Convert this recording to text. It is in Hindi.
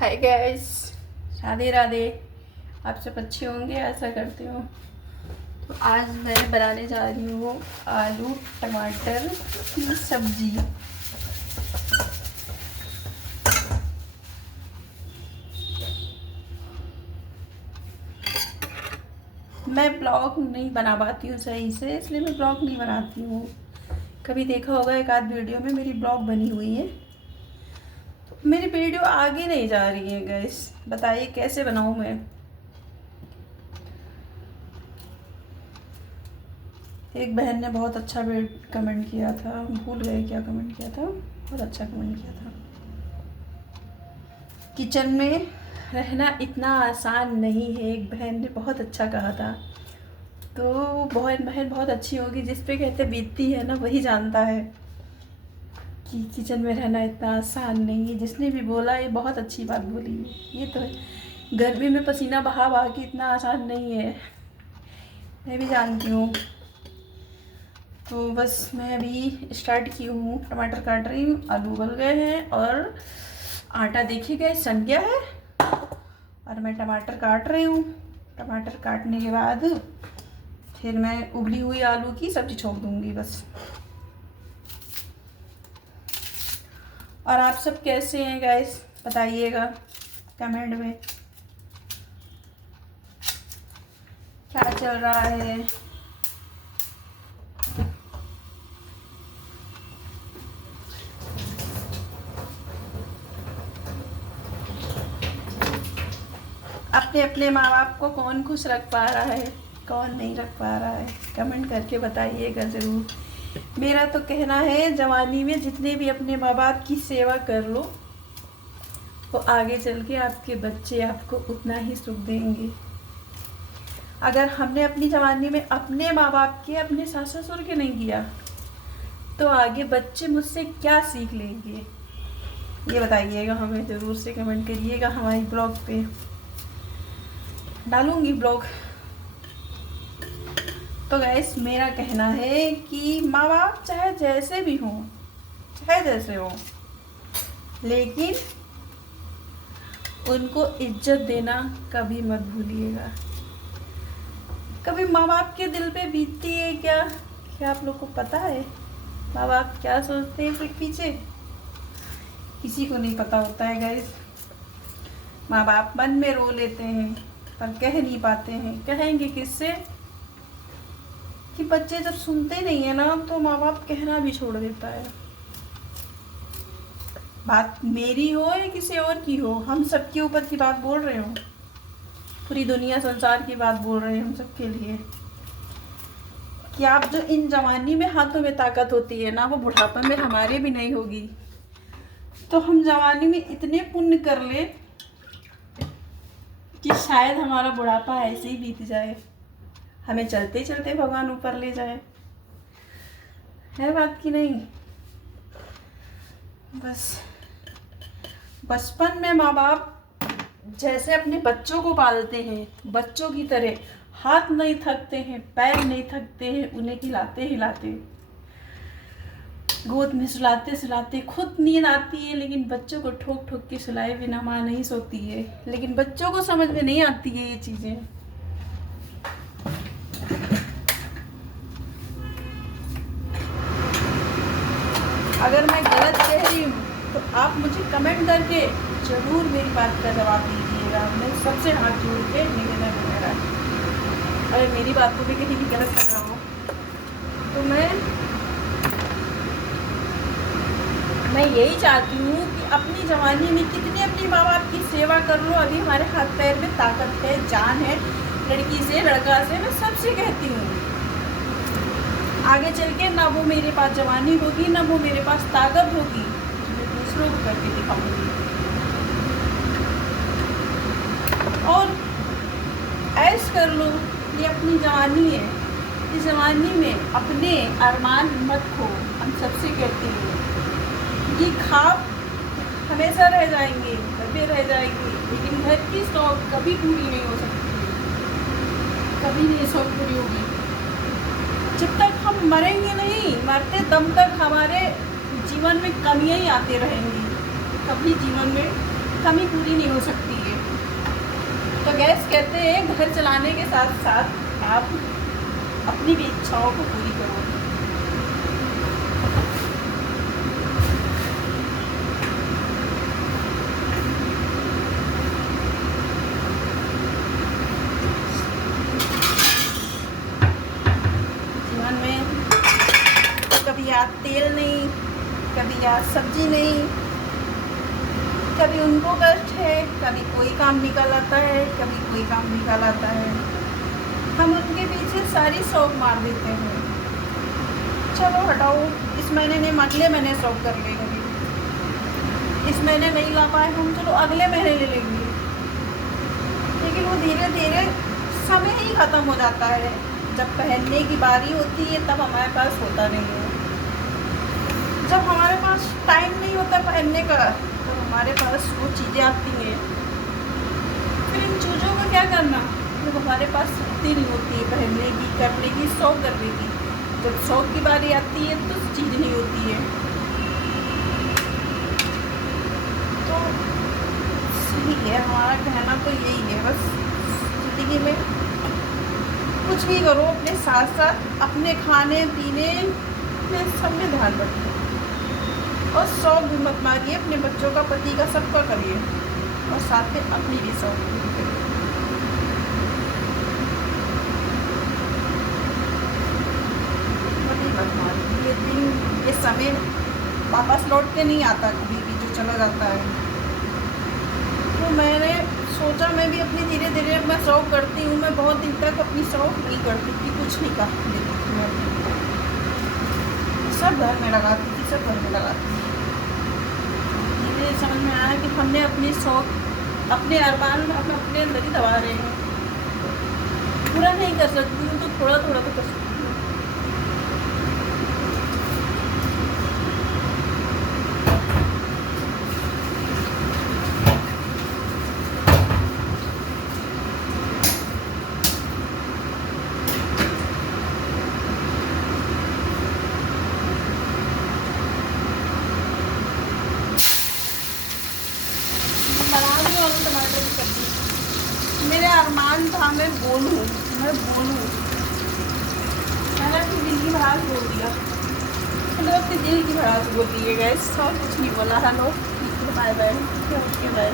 Hi guys, Radhe Radhe. आप सब अच्छे होंगे ऐसा करती हूँ। तो आज मैं बनाने जा रही हूँ आलू टमाटर की सब्जी। मैं ब्लॉग नहीं बना पाती हूँ सही से, इसलिए मैं ब्लॉग नहीं बनाती हूँ। कभी देखा होगा एक आध वीडियो में मेरी ब्लॉग बनी हुई है, तो मेरी वीडियो आगे नहीं जा रही है गाइस। बताइए कैसे बनाऊँ मैं। एक बहन ने बहुत अच्छा कमेंट किया था, भूल गए क्या कमेंट किया था, बहुत अच्छा कमेंट किया था। किचन में रहना इतना आसान नहीं है, एक बहन ने बहुत अच्छा कहा था। तो बहन बहुत अच्छी होगी, जिस पे कहते बीतती है ना वही जानता है कि किचन में रहना इतना आसान नहीं है। जिसने भी बोला ये बहुत अच्छी बात बोली है। ये तो है, गर्मी में पसीना बहा बहा के इतना आसान नहीं है, मैं भी जानती हूँ। तो बस मैं अभी स्टार्ट की हूँ, टमाटर काट रही हूँ। आलू उबल गए हैं और आटा देखिए गए सन गया है, और मैं टमाटर काट रही हूँ। टमाटर काटने के बाद फिर मैं उबली हुई आलू की सब्जी छोड़ दूँगी बस। और आप सब कैसे हैं गाइस, बताइएगा कमेंट में क्या चल रहा है। अपने अपने माँ बाप को कौन खुश रख पा रहा है, कौन नहीं रख पा रहा है, कमेंट करके बताइएगा ज़रूर। मेरा तो कहना है जवानी में जितने भी अपने माँ बाप की सेवा कर लो, वो आगे चल के आपके बच्चे आपको उतना ही सुख देंगे। अगर हमने अपनी जवानी में अपने माँ बाप के, अपने सास ससुर के नहीं किया, तो आगे बच्चे मुझसे क्या सीख लेंगे, ये बताइएगा हमें। ज़रूर से कमेंट करिएगा। हमारी ब्लॉग पे डालूंगी ब्लॉग। तो गैस मेरा कहना है कि माँ बाप चाहे जैसे भी हों, चाहे जैसे हो, लेकिन उनको इज्जत देना कभी मत भूलिएगा। कभी माँ बाप के दिल पे बीतती है क्या आप लोग को पता है माँ बाप क्या सोचते हैं पीठ पीछे? किसी को नहीं पता होता है गाइस। माँ बाप मन में रो लेते हैं पर कह नहीं पाते हैं। कहेंगे किससे कि बच्चे जब सुनते नहीं है ना, तो माँ बाप कहना भी छोड़ देता है। बात मेरी हो या किसी और की हो, हम सबके ऊपर की बात बोल रहे हो, पूरी दुनिया संसार की बात बोल रहे हैं हम सबके लिए। कि आप जो इन जवानी में हाथों में ताकत होती है ना, वो बुढ़ापा में हमारे भी नहीं होगी। तो हम जवानी में इतने पुण्य कर ले कि शायद हमारा बुढ़ापा ऐसे ही बीत जाए, हमें चलते चलते भगवान ऊपर ले जाए। है बात की नहीं? बस बचपन में माँ बाप जैसे अपने बच्चों को पालते हैं, बच्चों की तरह हाथ नहीं थकते हैं, पैर नहीं थकते हैं, उन्हें खिलाते हिलाते, गोद में सुलाते सुलाते खुद नींद आती है, लेकिन बच्चों को ठोक ठोक के सुलाए बिना माँ नहीं सोती है। लेकिन बच्चों को समझ में नहीं आती है ये चीज़ें। अगर मैं गलत कह रही हूँ तो आप मुझे कमेंट करके ज़रूर मेरी बात का जवाब दीजिएगा। मैं सबसे हाथ जोड़ के निवेदन है मेरा, अगर मेरी बात को भी कहीं भी गलत कर रहा हूँ तो मैं यही चाहती हूँ कि अपनी जवानी में कितने अपनी माँ बाप की सेवा कर लो। अभी हमारे हाथ पैर में ताकत है, जान है, लड़की से लड़का से मैं सबसे कहती हूँ। आगे चल के ना वो मेरे पास जवानी होगी, ना वो मेरे पास ताकत होगी, मैं दूसरों को करके दिखाऊंगी। और ऐश कर लो, ये अपनी जवानी है, इस जवानी में अपने अरमान मत खो। हम सबसे कहते हैं ये ख्वाब हमेशा रह जाएंगे, कभी रह जाएंगे, लेकिन घर की शौक कभी पूरी नहीं हो सकती, कभी नहीं शौक पूरी होगी। जब तक हम मरेंगे नहीं, मरते दम तक हमारे जीवन में कमियां ही आते रहेंगी, कभी जीवन में कमी पूरी नहीं हो सकती है। तो गैस कहते हैं घर चलाने के साथ साथ आप अपनी भी इच्छाओं को पूरी करो। जीवन में कभी याद तेल नहीं, कभी याद सब्जी नहीं, कभी उनको कष्ट है, कभी कोई काम निकल आता है, कभी कोई काम निकल आता है। हम उनके पीछे सारी शौक मार देते हैं। चलो हटाओ, इस महीने नहीं अगले महीने शौक कर लेंगे, इस महीने नहीं ला पाए हम, चलो अगले महीने ले लेंगे। लेकिन वो धीरे धीरे समय ही ख़त्म हो जाता है। जब पहनने की बारी होती है तब हमारे पास होता नहीं है। जब हमारे पास टाइम नहीं होता पहनने का तो हमारे पास वो चीज़ें आती हैं। फिर इन चीज़ों का क्या करना जब हमारे पास शक्ति नहीं होती है पहनने की, करने की, शौक करने की। जब शौक की बारी आती है तो चीज़ नहीं होती है। तो सही है, हमारा कहना तो यही है, बस ज़िंदगी में कुछ भी करो अपने साथ साथ अपने खाने पीने में सब में ध्यान रखिए। और शौक भी मत मारिए, अपने बच्चों का, पति का, सबका करिए और साथ में अपनी भी शौक पूरी करिए। मत मारिए, ये दिन, ये समय वापस लौट के नहीं आता, कभी भी जो चला जाता है। तो मैंने सोचा मैं भी अपनी धीरे धीरे मैं शौक करती हूँ। मैं बहुत दिन तक अपनी शौक नहीं करती थी, कुछ नहीं करती थी मैं, सब घर में लगाती थी, सब घर में लगाती थी। मुझे समझ में आया कि हमने अपनी शौक, अपने अरमान हम अपने अंदर ही दबा रहे हैं। पूरा नहीं कर सकती हूँ तो थोड़ा थोड़ा तो कर सकती हूँ। बना रही हूँ आलू टमाटर की सब्जी। मेरे अरमान था मैं बोलूँ, मैंने अपनी दिल की भड़ास बोल दिया। मतलब अपने दिल की भड़ास बोल दी है गैस, और कुछ नहीं बोला। Hello, bye bye, okay bye.